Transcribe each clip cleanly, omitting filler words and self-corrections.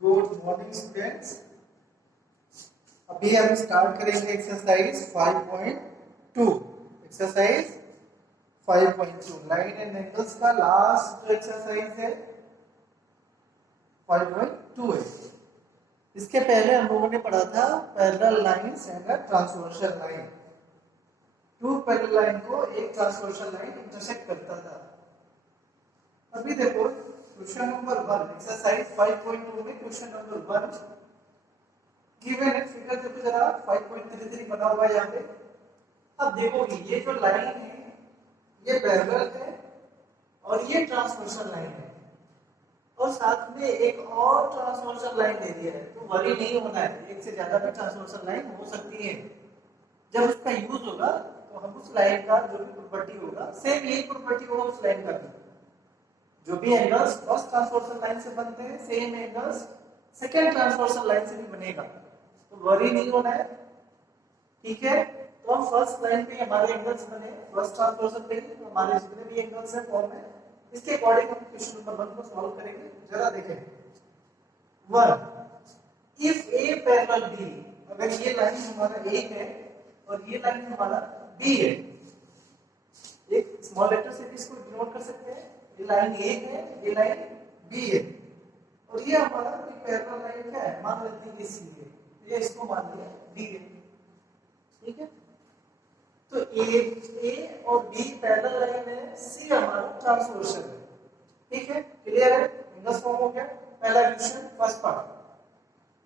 Good morning students. अभी हम start करेंगे exercise 5.2। Exercise 5.2 line and angles का लास्ट जो एक्सरसाइज है 5.2 है। इसके पहले हम लोगों ने पढ़ा था parallel lines and transversal line. Two parallel line को एक ट्रांसवर्सल लाइन इंटरसेक्ट करता था। अभी देखो क्वेश्चन नंबर 1 एक्सरसाइज 5.2 में क्वेश्चन नंबर 1 गिवन है। फिगर देखो जरा 5.33 बना हुआ है यहाँ पे। अब देखो ये जो लाइन है ये पैरेलल है और ये ट्रांसवर्सल लाइन है और साथ में एक और ट्रांसवर्सल लाइन दे दिया है। तो वरी नहीं होना है, एक से ज्यादा भी ट्रांसवर्सल लाइन हो सकती है। जब उसका यूज होगा तो हम उस लाइन का जो भी प्रॉपर्टी होगा सेम यही प्रॉपर्टी होगा उस लाइन का भी। जो भी एंगल्स फर्स्ट ट्रांसवर्सल लाइन से बनते हैं same angles second transversal line से भी बनेगा। तो वरी नहीं होना है, ठीक है। तो हम फर्स्ट लाइन पे हमारे एंगल्स बने, फर्स्ट ट्रांसवर्सल पे हमारे जितने भी एंगल्स हैं फॉर्म में, इसके अकॉर्डिंग हम क्वेश्चन नंबर 1 को सॉल्व करेंगे। जरा देखें 1 इफ ए पैरेलल बी, अगर ये लाइन हमारा ए है और ये लाइन हमारा बी है, एक स्मॉल लेटर से भी इसको डिनोट कर सकते हैं। ये लाइन ए है, ये लाइन बी है और ये हमारा पैरेलल लाइन क्या है, मान लेते हैं कि सी है, ये इसको मान लिया बी है, ठीक है। तो ए और बी पैरेलल लाइन है, सी हमारा ट्रांसवर्सल है, ठीक है। क्लियर है, एंगल्स फॉर्म हो गया। पहला question first part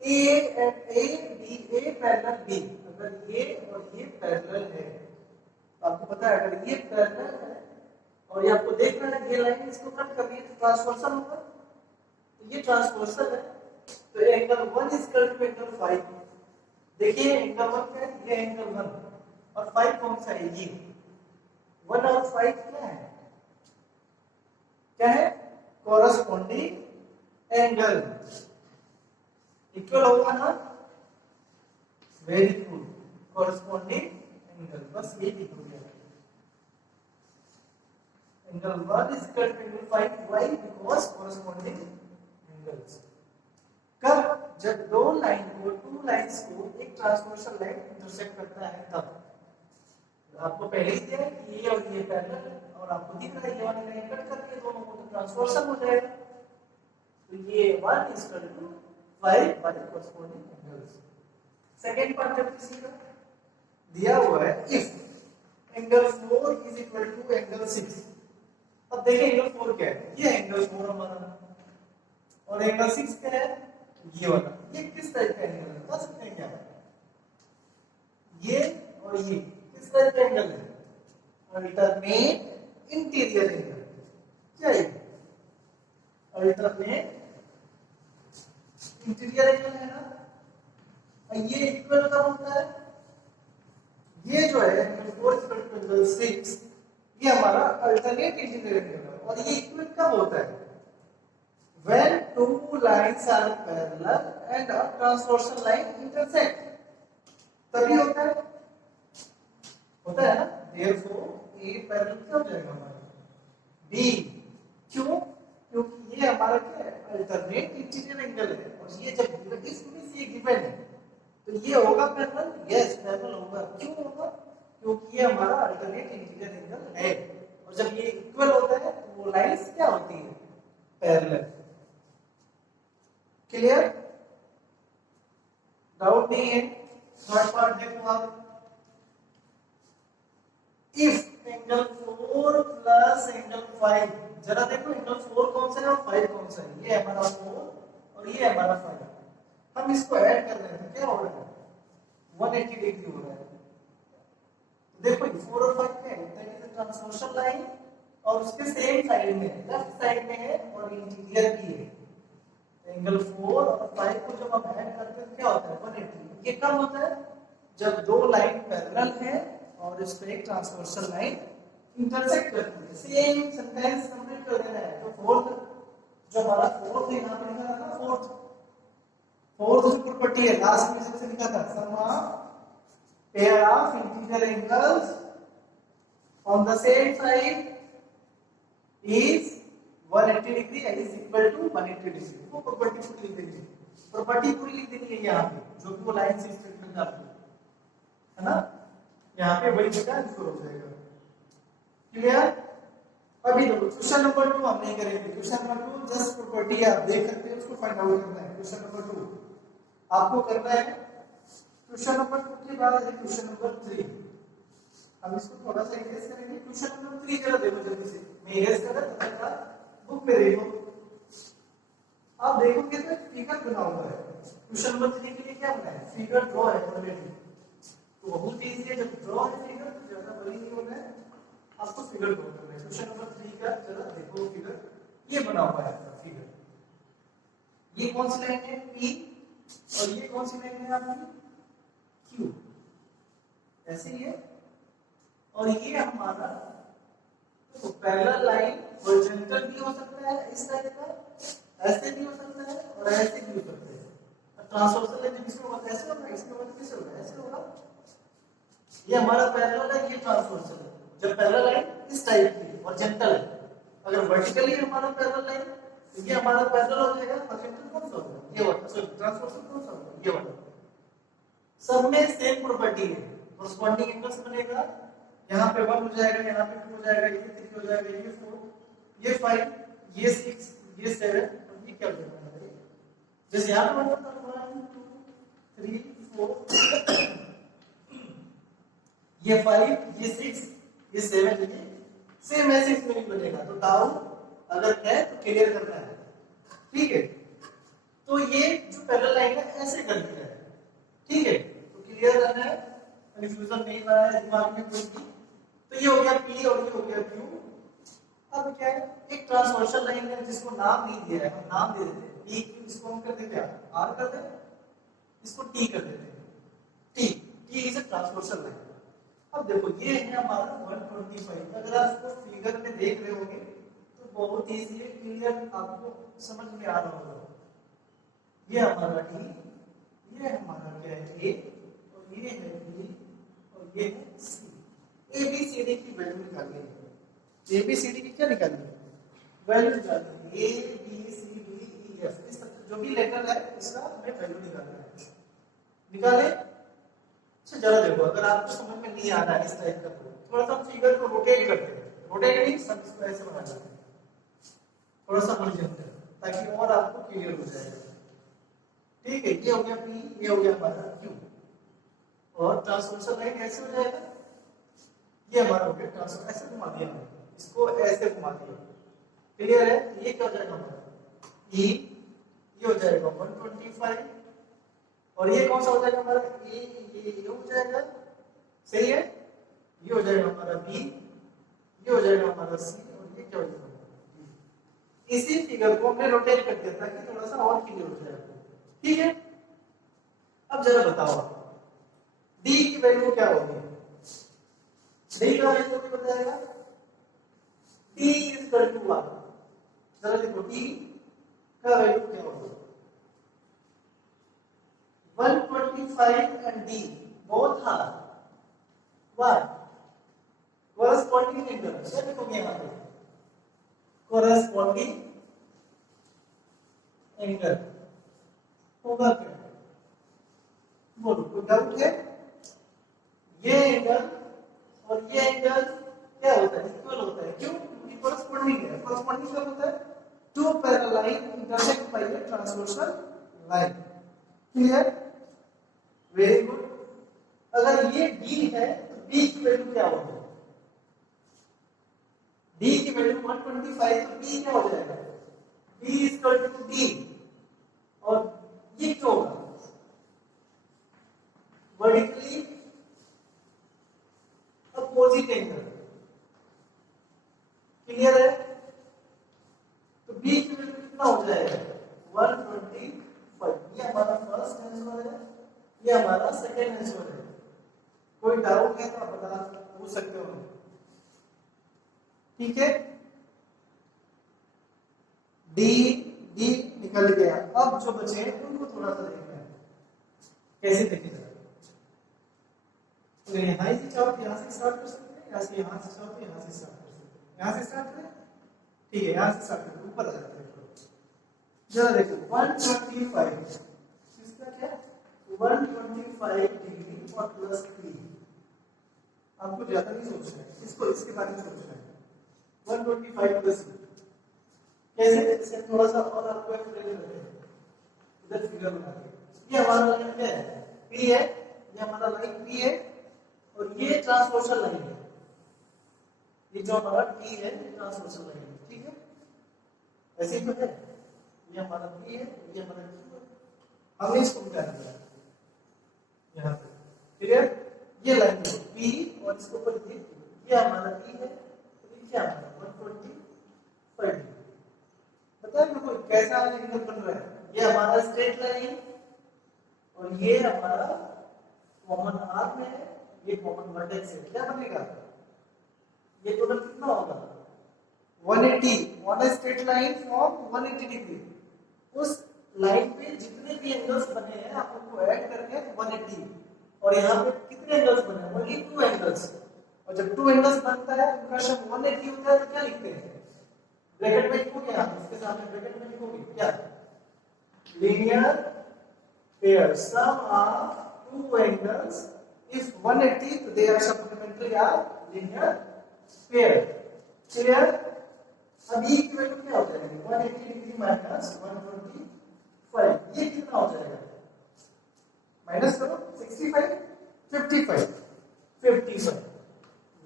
a and a b, a parallel b, अगर ये और ये पैरेलल है तो आपको पता है अगर ये पैरेलल है और ये आपको देखना है ये लाइन इसको कट कर रही है तो ट्रांसवर्सल होगा। तो ये ट्रांसवर्सल है तो angle 1 is equal to angle 5। देखिए एंगल 1 क्या है, ये एंगल 1 और 5 कौन सा है, ये 1 और 5 क्या है, क्या है, कॉरस्पॉन्डिंग एंगल। इक्वल होगा ना, वेरी गुड, कॉरस्पॉन्डिंग एंगल, बस ये लिख दिया। Angle 1 is equal to angle 5, why? Because corresponding angles। कब, जब दो लाइन को, टू लाइंस को एक ट्रांसवर्सल लाइन इंटरसेक्ट करता है तब। आपको पहले ही दिया कि ये और ये पैरेलल है और आपको दिख रहा है ये वाली लाइन कट करती है दोनों को तो ट्रांसवर्सल हो जाएगा। तो ये 1 is equal to 5 by corresponding angles। Second part जब किसी का दिया हुआ है if angle 4 is equal to angle 6। अब देखिए एंगल 4 क्या है, ये एंगल 4 हमारा और एंगल 6 क्या है, ये वाला। ये किस टाइप का एंगल है बता सकते हैं क्या, ये और ये किस टाइप का एंगल है, अल्टरनेट इंटीरियर एंगल। क्या है, अल्टरनेट इंटीरियर एंगल है ना। ये इक्वल कब होता है, ये जो है एंगल 4 इक्वल टू एंगल 6, ये हमारा अल्टरनेट इंटीरियर एंगल है। और ये इक्वल कब होता है, when two lines are parallel and a transversal line intersect, तभी होता है ना। therefore A पैरेलल क्या हो जाएगा हमारा, B। क्यों, क्योंकि ये हमारा क्या है, अल्टरनेट इंटीरियर एंगल है और ये जब इसमें से गिवन है तो ये होगा पैरेलल, यस पैरेलल होगा। क्यों होगा, क्योंकि ये हमारा अल्टरनेट इंटीरियर एंगल है और जब ये इक्वल होता है तो वो लाइंस क्या होती है, पैरेलल। क्लियर, डाउट नहीं है। थर्ड पार्ट देखो आप, इफ एंगल 4 प्लस एंगल 5, जरा देखो एंगल 4 कौन सा है और 5 कौन सा है, ये हमारा 4 और ये हमारा 5। हम इसको ऐड कर रहे हैं क्या हो रहा है, 180 डिग्री हो रहा है। देखो 4 और 5 क्या है, दैट इज ट्रांसवर्सल लाइन और उसके सेम साइड में, लेफ्ट साइड में है और इंटीरियर भी है। एंगल 4 और 5 को जब हम ऐड करते हैं क्या होता है, 180। ये कब होता है, जब दो लाइन पैरेलल है और इस पे एक ट्रांसवर्सल लाइन इंटरसेक्ट करती है। सेम सेंटेंस कंप्लीट कर देना है। तो फोर्थ जो हमारा फोर्थ है यहां पे लिखा था, फोर्थ जो प्रॉपर्टी है लास्ट में सबसे लिखा था, सम of pair of interior angles on the same side is 180 degree and is equal to 180 degree। वो प्रॉपर्टी को लिख देंगे। प्रॉपर्टी पूरी लिख देनी है यहाँ पे, जो कि वो लाइन से स्टेटमेंट आपको है ना, यहाँ पे वही जगह आंसर हो जाएगा। क्लियर? अभी देखो क्वेश्चन नंबर 2 हम नहीं करेंगे। क्वेश्चन नंबर 2 जस्ट प्रॉपर्टी आप देख सकते हैं, उसको फाइंड आउट करना है। क्वेश्चन नंबर 2 आपको करना है। क्वेश्चन नंबर 2 के बाद है क्वेश्चन नंबर 3। हम इसको थोड़ा सा इरेज करेंगे। क्वेश्चन नंबर 3 जरा देखो जल्दी से, मैं इरेज कर रहा था, बुक में देखो। आप देखोगे तो एक फिगर बना हुआ है। क्वेश्चन नंबर 3 के लिए क्या बना है? फिगर ड्रॉ है ऑलरेडी, तो बहुत इजी है। जब ड्रॉ है फिगर तो ज्यादा बड़ी नहीं होना है, आपको फिगर ड्रॉ करना है। क्वेश्चन नंबर 3 का जरा देखो फिगर, ये बना हुआ है आपका फिगर। ये कौन सी लाइन है? P, और ये कौन सी लाइन है आपकी? Q। ऐसे ही है, और ये हमारा तो पैरेलल लाइन हॉरिजॉन्टल भी हो सकता है इस टाइप का, ऐसे भी हो सकता है और ऐसे भी हो सकता है। ट्रांसवर्सल लाइन जब इसमें होता है ऐसे होगा, इसमें होता है कैसे होगा? ऐसे होगा। ये हमारा पैरेलल है, ये ट्रांसवर्सल है। जब पैरेलल लाइन इस टाइप की हॉरिजॉन्टल है, अगर वर्टिकली हमारा पैरेलल लाइन तो ये हमारा पैरेलल हो जाएगा। हॉरिजॉन्टल कौन सा होगा? ये वाला। सॉरी, ट्रांसवर्सल कौन सा होगा? ये वाला। सब में सेम प्रॉपर्टी है, कॉरस्पॉन्डिंग एंगल्स बनेगा। यहाँ पे 1 हो जाएगा, यहाँ पे 2 हो जाएगा, ये 3 हो जाएगा, ये 4, ये 5, ये 6, ये 7, और ये क्या हो जाएगा? जैसे यहाँ पे 1 2 3 4, ये 5, ये 6, ये 7, ये सेम ऐसे इसमें भी बनेगा। तो डाउट अगर है तो क्लियर करना है, ठीक है? तो ये जो पैरेलल लाइन है ऐसे कर दिया है, ठीक है? तो क्लियर करना है, कंफ्यूजन नहीं करना है दिमाग में कोई भी। तो ये हो गया P और ये हो गया Q। अब क्या है? एक ट्रांसवर्सल लाइन है जिसको नाम नहीं दिया है, हम नाम दे देते हैं P Q। इसको हम कर देते हैं R कर देते हैं, इसको T कर देते हैं। T is a transversal line. अब देखो ये है हमारा 125। अगर आप इसको फिगर में देख रहे होंगे तो बहुत इजी है, क्लियर आपको समझ में आ रहा होगा। ये हमारा D, ये हमारा क्या है A, और ये है B, और ये है C। ABCD की वैल्यू निकालनी है। ABCD की क्या निकालनी है? वैल्यू निकालनी है। ABCDEF, इस जो भी लेटर है इसका हमें वैल्यू निकालना है। निकाले? अच्छा जरा देखो, अगर आपको समझ में नहीं आ रहा है इस टाइप का तो थोड़ा सा फिगर को रोटेट करते हैं। रोटेट नहीं, सब इसको ऐसे बना लेते हैं, थोड़ा सा हॉरिजॉन्टल, ताकि और आपको क्लियर हो जाएगा। ठीक है, ये हो गया P, ये हो गया हमारा Q, और ट्रांसवर्सल लाइन ऐसे हो जाएगा। ये हमारा हो गया ट्रांसवर्सल, ऐसे घुमा दिया हमने, इसको ऐसे घुमा दिया। क्लियर है? ये क्या हो जाएगा हमारा E, ये हो जाएगा 125, और ये कौन सा हो जाएगा हमारा A, ये हो जाएगा, सही है? ये हो जाएगा हमारा B, ये हो जाएगा हमारा C, और ये क्या हो जाएगा? इसी फिगर को हमने रोटेट कर दिया ताकि थोड़ा सा और क्लियर हो जाए। ठीक है? अब जरा बताओ D की वैल्यू क्या होगी? D का वैल्यू क्या बताएगा? D is equal to 1। जरा देखो D का वैल्यू क्या होगा? 125 and D both are what? Corresponding angle। क्या लिखोगे यहाँ पे? Corresponding angle होगा क्या? बोलो, कोई डाउट है? ये एंगल और ये एंगल क्या होता है? इक्वल होता है। क्यों? क्योंकि corresponding है। corresponding क्या होता है? Two parallel line intersect by a transversal line। Clear? Very good. अगर ये D है तो D की वैल्यू क्या होगी? D की वैल्यू 125, तो D क्या हो जाएगा? D is equal to D, और ये क्या होगा? Vertically opposite angle. क्लियर है? तो B की वैल्यू कितना हो जाएगा? 125। ये हमारा फर्स्ट आंसर है, ये हमारा सेकंड आंसर है। कोई डाउट है तो आप बता पूछ सकते हो। ठीक है? D निकल गया। अब जो बचे हैं उनको थोड़ा सा देखना है, कैसे देखेगा। तो यहाँ से चाहो तो यहाँ से स्टार्ट कर सकते हैं, यहाँ से चाहो तो यहाँ से स्टार्ट कर सकते हैं। यहाँ से स्टार्ट करें? ठीक है, यहाँ से स्टार्ट करें, ऊपर आ जाते हैं। जरा देखो 125 इसका क्या है 125 डिग्री और प्लस 3। आपको ज्यादा नहीं सोचना है, इसको इसके बारे में सोचना है 125 प्लस 3 कैसे। इससे थोड़ा सा और आपको एक्सप्लेन करते हैं, इधर फिगर बना के। ये हमारा लाइन क्या है पी है, ये हमारा लाइन पी है और ये ट्रांसवर्सल लाइन है। ये जो हमारा टी है ट्रांसवर्सल लाइन है, ठीक है ऐसे ही तो है। ये हमारा पी है, ये हमारा क्यू है, हमने इसको मिटा दिया यहाँ पे, क्लियर। ये लाइन है पी और इसके ऊपर ये हमारा पी है और ये क्या हमारा 125 डिग्री। पता है मेरे को कैसा एंगल बन रहा है। ये हमारा स्ट्रेट लाइन और ये हमारा कॉमन आर्म है, ये कॉमन वर्टेक्स है। क्या बनेगा ये टोटल कितना होगा 180 on a straight line from 180 degree. उस लाइन पे जितने भी एंगल्स बने हैं आप उनको ऐड करके 180 और यहाँ पे कितने एंगल्स बने हैं ओनली 2 एंगल्स। और जब 2 एंगल्स बनता है उनका सम 180 होता है तो क्या लिखते हैं ब्रैकेट में लिखोगे आप, इसके सामने ब्रैकेट में लिखोगे क्या linear pair sum of 2 angles if 180 तो they are supplementary are linear pair। clear। अब e की वैल्यू क्या हो जाएगी 180 डिग्री माइनस 125 ये कितना हो जाएगा माइनस करो 65 55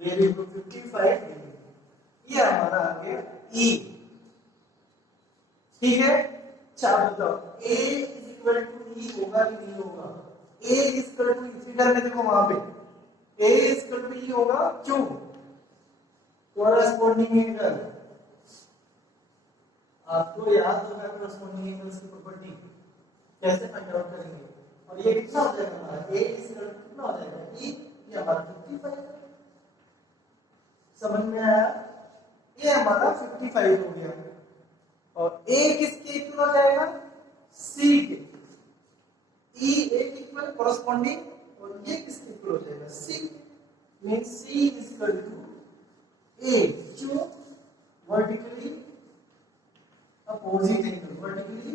वेरी गुड 55 डिग्री। ये हमारा आ गया e, ठीक है। अच्छा बताओ a is equal to e होगा कि नहीं होगा। a is equal to figure में देखो वहां पे a is equal to e होगा क्यों कोरस्पोंडिंग एंगल। आपको याद होगा कोरस्पोंडिंग एंगल्स की प्रॉपर्टी कैसे फाइंड आउट करेंगे। और ये कितना हो जाएगा हमारा a इज इक्वल टू कितना हो जाएगा e, ये हमारा 55 समझ में आया। ये हमारा 55 हो गया और a किसके इक्वल हो जाएगा c के। e a इक्वल कोरस्पोंडिंग और ये किसके इक्वल हो जाएगा c mean c is equal to a क्यों vertically opposite angle, vertically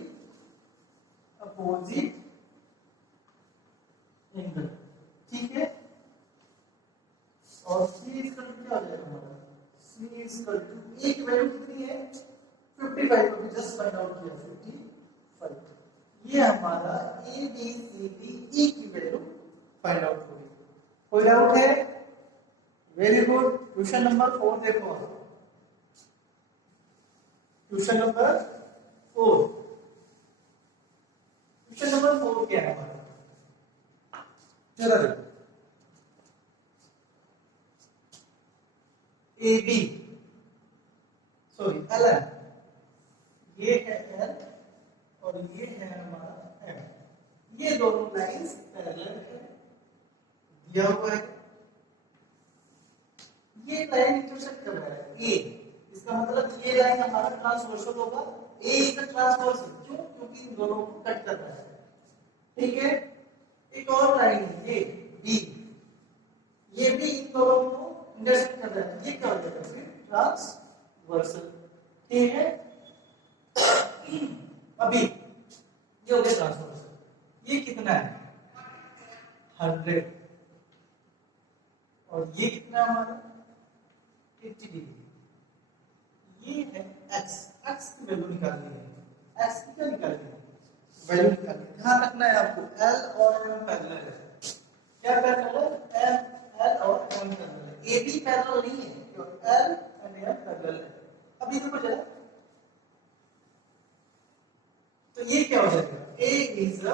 opposite angle, ठीक है। और c इज इक्वल टू क्या हो जाएगा हमारा c is equal to a की वैल्यू कितनी है 55 को भी जस्ट फाइंड आउट किया 55। ये हमारा a b c d e की वैल्यू फाइंड आउट हो गई। कोई डाउट है वेरी गुड। क्वेश्चन नंबर 4 देखो, क्वेश्चन नंबर 4। क्वेश्चन नंबर 4 क्या है हमारा चलो देखो a b sorry l n, ये है एल और ये है हमारा एम। ये दोनों लाइंस पैरेलल है दिया हुआ है। ये लाइन इंटरसेक्ट कर रहा है ए, इसका मतलब ये लाइन हमारा ट्रांसवर्सल होगा। ए इज द ट्रांसवर्सल क्यों क्योंकि इन दोनों को कट कर रहा है, ठीक है। एक और लाइन है ये बी, ये भी इन दोनों को इंटरसेक्ट कर रहा है। ये क्या हो जाएगा फिर ट्रांसवर्सल, ठीक है। अभी ये हो गया ट्रांसवर्सल। ये कितना है 100 और ये कितना हमारा 80 डिग्री। ये है x, x की वैल्यू निकालनी है। x की क्या निकालनी है वैल्यू निकालनी है। ध्यान रखना है आपको l और m पैरेलल है। क्या पैरेलल है l और m पैरेलल है। a b पैरेलल नहीं है तो l और m पैरेलल है। अभी देखो जरा तो ये क्या हो जाएगा a is a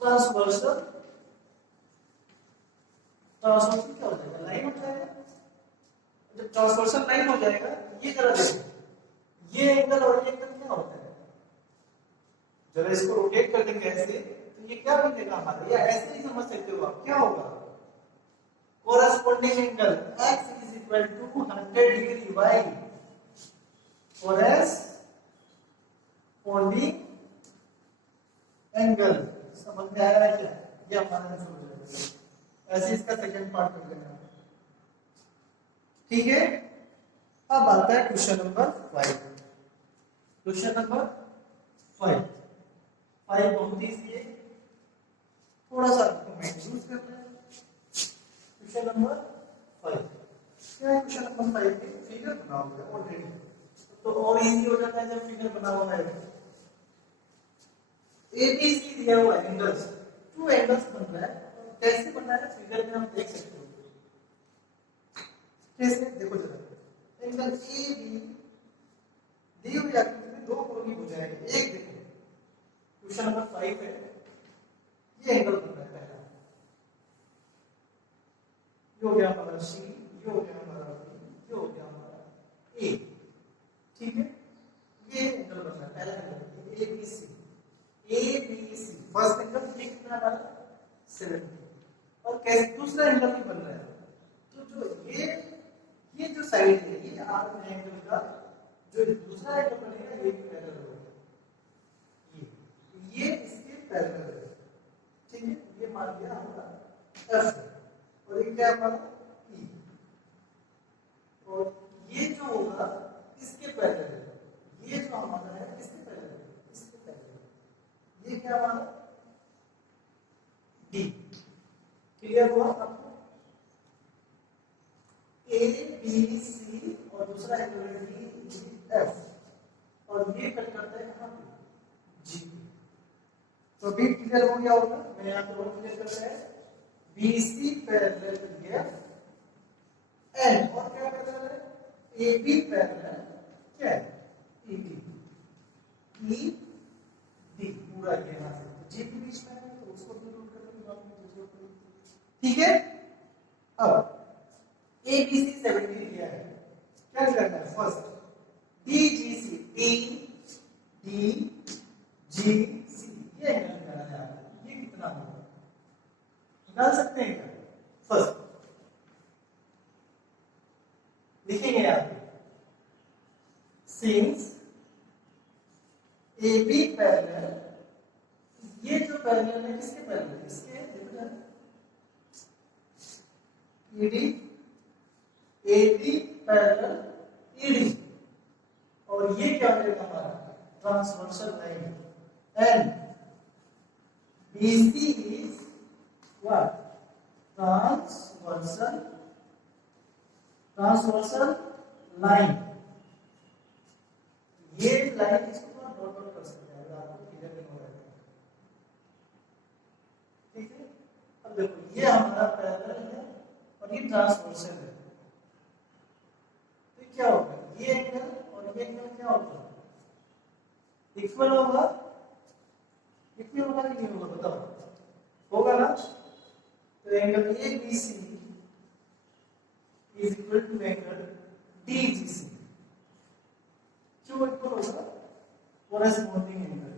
transversal, transversal क्या हो जाएगा लाइन हो जाएगा। जब ट्रांसवर्सल लाइन हो जाएगा ये जरा देखो ये एंगल और ये एंगल क्या होता है, जरा इसको रोटेट कर देंगे ऐसे तो ये क्या बनेगा हमारा, या ऐसे ही समझ सकते हो आप क्या होगा corresponding angle x is equal to 100 degree y corresponding angle. समझ में आया है क्या, ये हमारा आंसर हो जाएगा। ऐसे इसका सेकंड पार्ट कर लेना, ठीक है। अब आता है क्वेश्चन नंबर 5। क्वेश्चन नंबर 5 5 बहुत ईजी है, थोड़ा सा आपको मैथ यूज करना है। क्वेश्चन नंबर 5 क्या है? क्वेश्चन नंबर 5 में फिगर बना हुआ है ऑलरेडी, तो और इजी हो जाता है जब फिगर बना हुआ है। एबीसी दिया हुआ है एंगल्स, टू एंगल्स बन रहा है, और कैसे बन रहा है फिगर में हम देख सकते हो। कैसे देखो जरा, एंगल ए बी दी हुई आकृति में दो कोणीय भुजाएं, एक देखो क्वेश्चन नंबर 5 है, ये एंगल बन रहा है पहला, ये हो गया हमारा सी, ये हो गया हमारा बी, ये हो गया हमारा ए, ठीक है। ये एंगल बन रहा है पहला angle A B c, first angle कितना हमारा 70, और कैसे दूसरा एंगल भी बन रहा है, तो जो ये जो साइड है, ये आर्क एंगल का जो दूसरा एंगल बनेगा ये भी पैरेलल होगा, ये इसके पैरेलल है, ठीक है। ये मान लिया हमारा एफ, और ये क्या हमारा ई, और ये जो होगा इसके पैरेलल है, ये जो हमारा है इसके पैरेलल है, इसके पैरेलल, ये क्या हमारा डी। क्लियर हुआ आपको? ए बी सी और दूसरा एंगल डी एफ, और ये कट करता है कहां पे? जी। तो बी क्लियर हो गया होगा, मैं यहां पे और क्लियर करता है, b c parallel f and, और क्या पैरेलल है? ए बी पैरेलल क्या है? ई डी, ई डी पूरा ये यहां से जी के बीच में है, तो उसको भी नोट कर लेंगे बाद में जरूरत पड़ेगी, ठीक है। अब ए बी सी 70 दिया है, क्या करना है? फर्स्ट डी जी सी, डी जी सी, ये एंगल निकालना है आपको, ये कितना होगा निकाल सकते हैं क्या? फर्स्ट लिखेंगे आप, सिंस ए बी पैरेलल, ये जो पैरेलल है किसके पैरेलल? इसके ईडी, एबी पैरेलल ईडी, और ये क्या हो जाएगा हमारा? Transversal line, and BC is what? Transversal line. ये लाइन इसको आप नोट डाउन कर सकते हैं अगर आपको क्लियर नहीं हो रहा है, ठीक है। अब देखो ये हमारा पैरेलल है और ये ट्रांसवर्सल है, तो क्या होगा? ये एंगल और ये एंगल क्या होगा? इक्वल होगा, इक्वल होगा कि नहीं होगा? बताओ, होगा ना? तो angle A B C is equal to angle D G C, क्यों इक्वल होगा? कोरेस्पोंडिंग एंगल,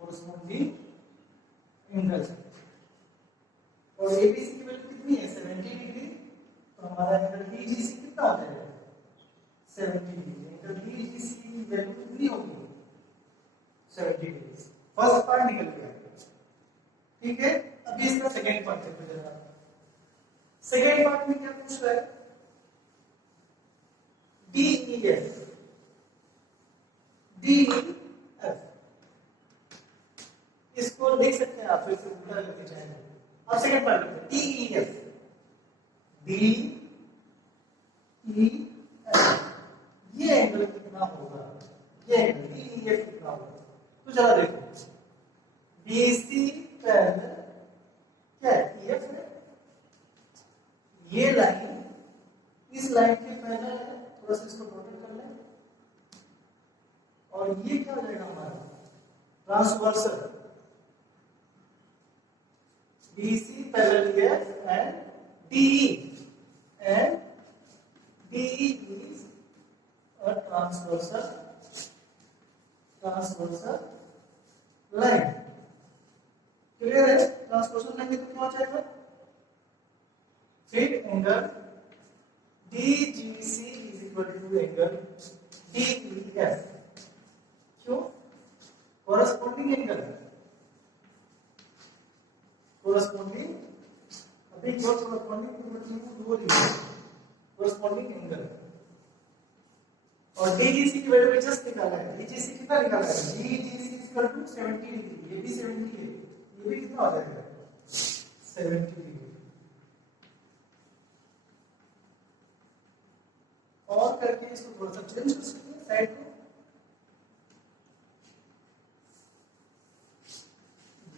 कोरेस्पोंडिंग एंगल, और एबीसी की वैल्यू कितनी है? 70 डिग्री, तो हमारा एंगल डीजीसी कितना हो जाएगा? 70 डिग्री। एंगल डीजीसी की वैल्यू कितनी होगी? 70 डिग्री। फर्स्ट पार्ट निकल गया, ठीक है। अभी इसका सेकंड पार्ट देखो जरा। सेकंड पार्ट में क्या पूछ रहा है? डीईएफ, डीईएफ इसको देख सकते हैं आप, फिर से उल्टा करके जाएंगे। अब सेकंड पार्ट में डीईएफ, डी ई एफ, ये एंगल कितना होगा? ये एंगल डीईएफ कितना होगा? तो जरा देखो, बीसी पैरेलल क्या है? ईएफ है, ये लाइन इस लाइन के पैरेलल है, थोड़ा सा इसको नोट कर लें, और ये क्या हो जाएगा हमारा? Transversal, BC parallel EF and DE, and DE is a transversal line. Clear है? ट्रांसवर्सल लाइन कितना हो जाएगा? फिर angle DGC is equal to angle DEF, क्यों? कोरेस्पोंडिंग एंगल, कोरेस्पोंडिंग, अभी जो कोरेस्पोंडिंग की मतलब दो लीजिए, कोरेस्पोंडिंग एंगल, और डीजीसी की वैल्यू जस्ट निकाल निकाला है, EGC कितना निकाला है, EGC इक्वल टू 70 डिग्री, ये भी 70 है, ये भी कितना हो जाएगा 70 डिग्री। और करके इसको थोड़ा सा चेंज कर सकते हैं साइड को,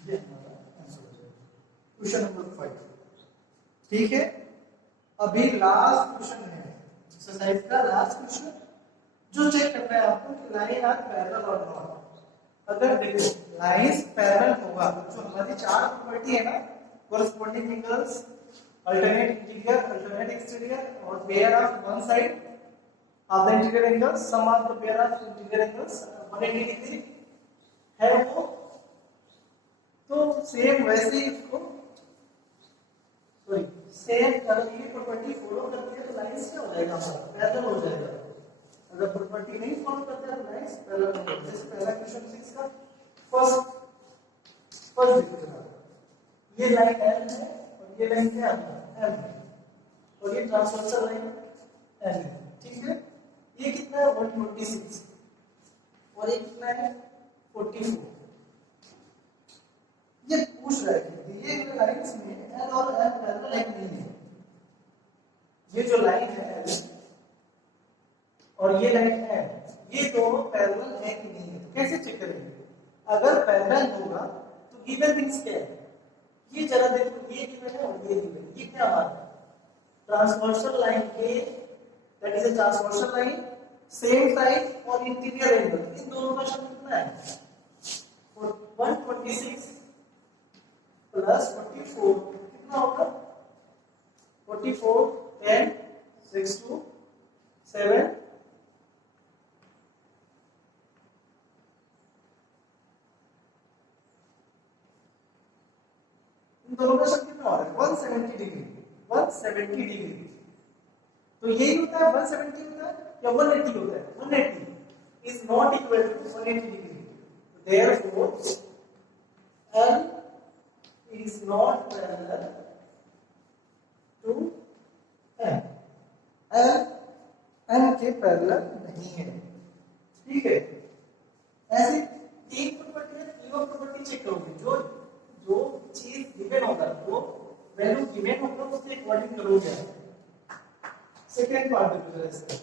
ये हमारा आंसर हो जाएगा क्वेश्चन नंबर 5। ठीक है, अभी लास्ट क्वेश्चन है एक्सरसाइज का, लास्ट क्वेश्चन जो चेक करना है आपको कि लाइन आर पैरेलल और नॉट। अगर देखो लाइंस पैरेलल होगा जो हमारी चार प्रॉपर्टी है ना, corresponding angles, alternate interior, alternate exterior और pair of one side of the interior angles, sum of the pair of interior angles 180 degree है वो, तो सेम वैसे ही इसको सॉरी सेम अगर ये प्रॉपर्टी फॉलो करती है तो लाइंस क्या हो जाएगा हमारा पैरेलल हो जाएगा। अगर प्रॉपर्टी नहीं फॉलो करते हैं तो लाइंस पैरेलल हो जाएगा। जैसे पहला क्वेश्चन 6 का फर्स्ट देखो, ये लाइन L है और ये लाइन क्या है M है और ये ट्रांसवर्सल लाइन N है। ठीक है, ये कितना है 126 और ये कितना है 44। ये पूछ रहा है कि दिए गए लाइंस में L और M पैरेलल है नहीं है। ये जो लाइन है L और ये लाइन है, ये दोनों पैरेलल है कि नहीं है। तो कैसे चेक करेंगे? अगर पैरेलल होगा तो गिवन थिंग्स क्या है, ये जरा देखो, ये गिवन है और ये गिवन, ये क्या हमारा ट्रांसवर्सल लाइन के, that is a transversal line, same side और इंटीरियर एंगल, इन दोनों का सम कितना है 126 प्लस 44 कितना होगा 44 10 6 2 7 इन दोनों का सम कितना हो रहा है 170 डिग्री, 170 डिग्री। तो यही होता है 170 होता है या 180 होता है, 180 is not equal to 180 degree, therefore L is not parallel to M, L M के पैरेलल नहीं है। ठीक है, ऐसे तीन प्रॉपर्टी है, तीनों प्रॉपर्टी चेक करोगे, जो जो चीज गिवन होगा, जो वैल्यू गिवन होगा उसके अकॉर्डिंग करोगे। सेकेंड पार्ट देखो इसका,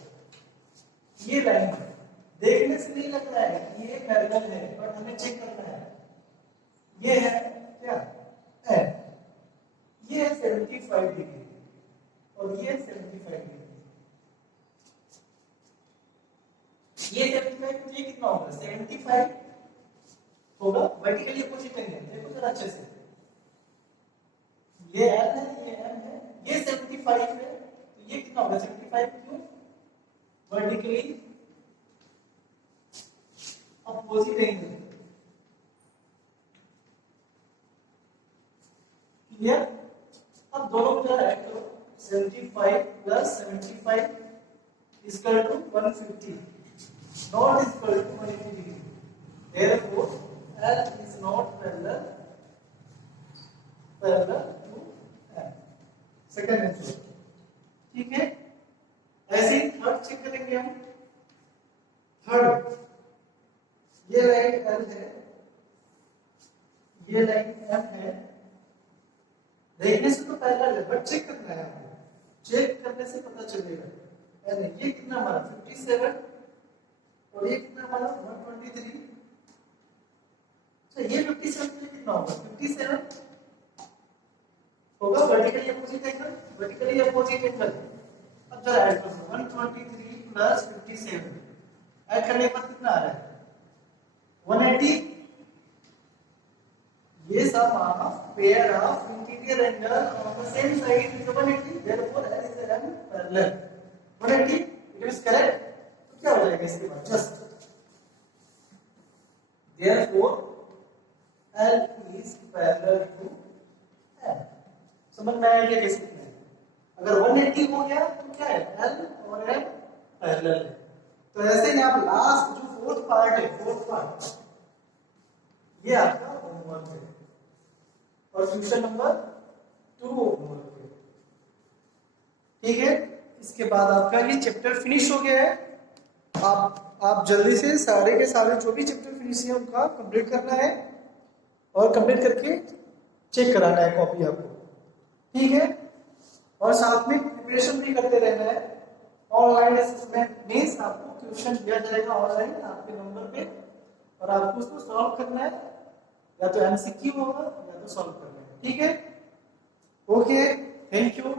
ये लाइन देखने से नहीं लग रहा है कि ये पैरेलल है, बट हमें चेक करना है। ये है क्या N, ये है 75 डिग्री और ये 75 डिग्री, ये 75 तो ये कितना होगा 75 होगा, वर्टिकली अपोजिट एंगल देखो जरा अच्छे से, ये L है ये M है, ये 75 है, तो ये कितना होगा 75 क्यों वर्टिकली अपोजिट एंगल। क्लियर? अब दोनों को जरा ऐड करो, 75 plus 75 equal to 150 not equal to 180 degree, therefore L is not parallel to M। Second answer. ठीक है, ऐसे ही थर्ड चेक करेंगे हम। थर्ड, ये लाइन L है, ये लाइन M है, देखने से तो पैरेलल है बट चेक करना है आपको, चेक करने से पता चलेगा। ये कितना हमारा 57 और ये कितना हमारा 123, तो ये 57 से कितना होगा 57 होगा vertically opposite angle, vertically opposite angle. अब जरा ऐड करो 123 प्लस 57 ऐड करने पर कितना आ रहा है 180। ये सब of pair of interior angle on the same side is 180, therefore L is an parallel 180, it is correct. तो क्या हो जाएगा इसके बाद just therefore L is parallel to M। समझ में आया क्या कैसे लिखना है? अगर 180 हो गया तो क्या है L और M पैरेलल है। तो ऐसे ही आप लास्ट जो फोर्थ पार्ट है, फोर्थ पार्ट ये आपका होमवर्क है और क्वेश्चन नंबर 2 होमवर्क है। ठीक है, इसके बाद आपका ये चैप्टर फिनिश हो गया है। आप जल्दी से सारे के सारे जो भी चैप्टर फिनिश है उनका कंप्लीट करना है और कंप्लीट करके चेक कराना है कॉपी आपको, ठीक है। और साथ में प्रिपरेशन भी करते रहना है। ऑनलाइन असेसमेंट मीन्स आपको क्वेश्चन दिया जाएगा ऑनलाइन आपके नंबर पे और आपको उसको सॉल्व करना है, या तो एमसीक्यू होगा या तो सॉल्व करना है, ठीक है। Okay, thank you.